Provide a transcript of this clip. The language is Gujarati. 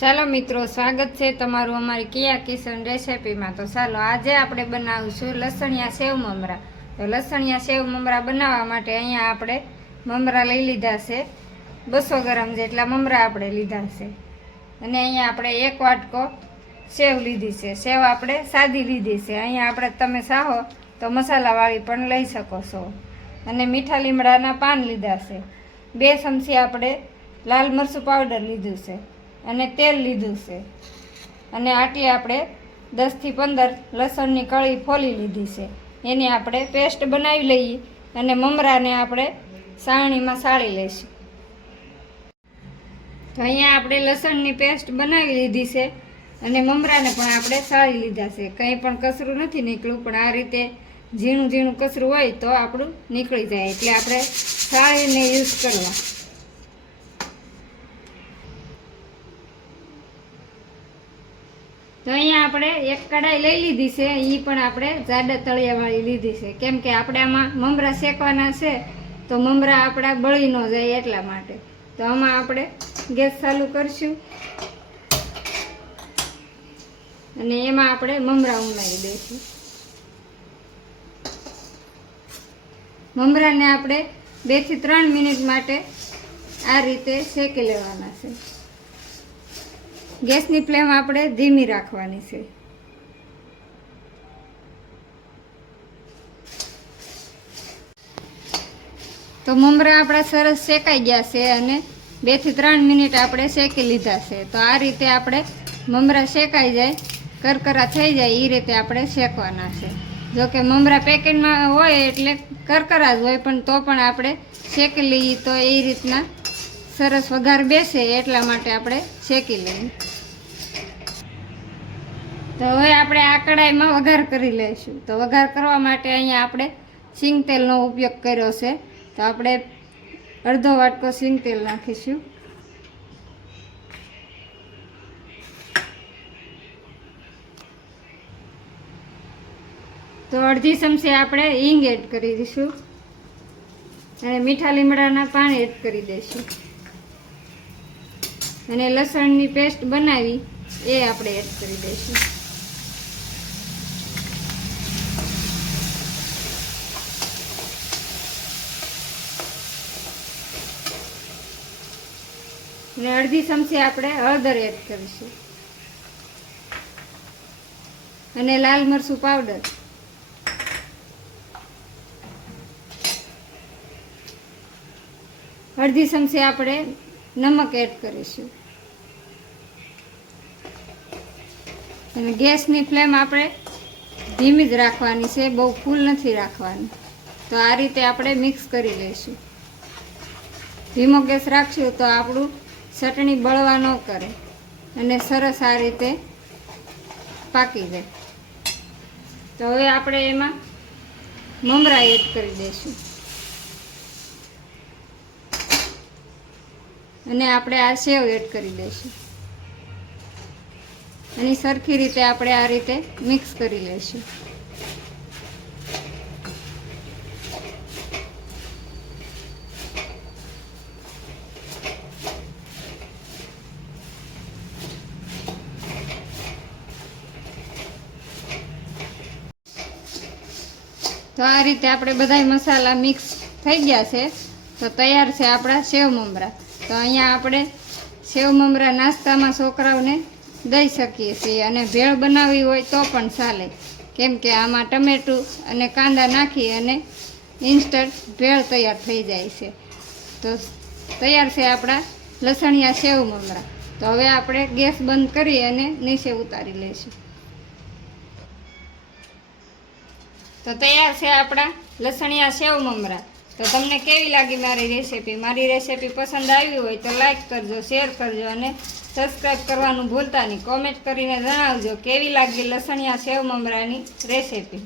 ચાલો મિત્રો, સ્વાગત છે તમારું અમારી કિયા કિચન રેસીપીમાં। તો ચાલો આજે આપણે બનાવીશું લસણિયા સેવ મમરા। તો લસણિયા સેવ મમરા બનાવવા માટે અહીંયા આપણે મમરા લઈ લીધા છે, 200 ગ્રામ જેટલા મમરા આપણે લીધા છે। અને અહીંયા આપણે 1 વાટકો સેવ લીધી છે। સેવ આપણે સાદી લીધી છે। અહીંયા આપણે તમે ચાહો તો મસાલાવાળી પણ લઈ શકો છો। અને મીઠા લીમડાના પાન લીધા છે। 2 ચમચી આપણે લાલ મરચું પાવડર લીધું છે અને તેલ લીધું છે। અને આટલી આપણે 10 થી 15 લસણની કળી ફોલી લીધી છે। એની આપણે પેસ્ટ બનાવી લઈએ અને મમરાને આપણે સાણીમાં સાળી લઈશું। તો અહીંયા આપણે લસણની પેસ્ટ બનાવી લીધી છે અને મમરાને પણ આપણે સાળી લીધા છે। કંઈ પણ કચરું નથી નીકળ્યું, પણ આ રીતે ઝીણું ઝીણું કચરું હોય તો આપણું નીકળી જાય, એટલે આપણે સાળીને યુઝ કરવા। તો અહીંયા આપણે એક કઢાઈ લઈ લીધી છે, એ પણ આપણે જાડા તળિયાવાળી લીધી છે, કેમ કે આપણે આમાં મમરા શેકવાના છે તો મમરા આપણા બળી ન જાય એટલા માટે। તો આમાં આપણે ગેસ ચાલુ કરીશું અને એમાં આપણે મમરા ઉમેરી દઈશું। મમરાને આપણે 2 થી 3 મિનિટ માટે આ રીતે શેકી લેવાના છે। ગેસની ફ્લેમ આપણે ધીમી રાખવાની છે। તો મમરા આપણા સરસ શેકાઈ ગયા છે અને 2 થી 3 મિનિટ આપણે શેકી લીધા છે। તો આ રીતે આપણે મમરા શેકાઈ જાય, કરકરા થઈ જાય એ રીતે આપણે શેકવાના છે। જોકે મમરા પેકેટમાં હોય એટલે કરકરા જ હોય, પણ તો પણ આપણે શેકી લઈએ તો એ રીતના સરસ વઘાર બેસે એટલા માટે આપણે શેકી લઈએ। તો હવે આપણે આ કઢાઈમાં વઘાર કરી લઈશું। તો વઘાર કરવા માટે અહીંયા આપણે સિંગ તેલનો ઉપયોગ કર્યો છે। તો આપણે અડધો વાટકો સિંગ તેલ નાખીશું। તો અડધી ચમચી આપણે હિંગ એડ કરી દઈશું અને મીઠા લીમડાના પાન એડ કરી દઈશું અને લસણની પેસ્ટ બનાવી એ આપણે એડ કરી દઈશું। અને અડધી ચમચી આપણે હળદર એડ કરીશું અને લાલ મરચું પાવડર, અડધી ચમચી આપણે નમક એડ કરીશું અને ગેસની ફ્લેમ આપણે ધીમી જ રાખવાની છે, બહુ ફૂલ નથી રાખવાની। તો આ રીતે આપણે મિક્સ કરી લઈશું। ધીમો ગેસ રાખશું તો આપણું ચટણી બળવા ન કરે અને સરસ આ રીતે પાકી જાય। તો હવે આપણે એમાં મમરા એડ કરી દઈશું અને આપણે આ સેવ એડ કરી દઈશું અને સરખી રીતે આપણે આ રીતે મિક્સ કરી લઈશું। તો આ રીતે આપણે બધા મસાલા મિક્સ થઈ ગયા છે। તો તૈયાર છે આપણા સેવ મમરા। તો અહીંયા આપણે સેવ મમરા નાસ્તામાં છોકરાઓને દઈ શકીએ છીએ અને ભેળ બનાવવી હોય તો પણ ચાલે, કેમ કે આમાં ટમેટું અને કાંદા નાખી અને ઇન્સ્ટન્ટ ભેળ તૈયાર થઈ જાય છે। તો તૈયાર છે આપણા લસણિયા સેવ મમરા। તો હવે આપણે ગેસ બંધ કરી અને નીચે ઉતારી લઈશું। તો તૈયાર છે આપણા લસણિયા સેવ મમરા। તો તમને કેવી લાગી મારી રેસીપી? મારી રેસીપી પસંદ આવી હોય તો લાઈક કરજો, શેર કરજો અને સબસ્ક્રાઈબ કરવાનું ભૂલતા નહીં। કોમેન્ટ કરીને જણાવજો કેવી લાગી લસણિયા સેવ મમરાની રેસીપી।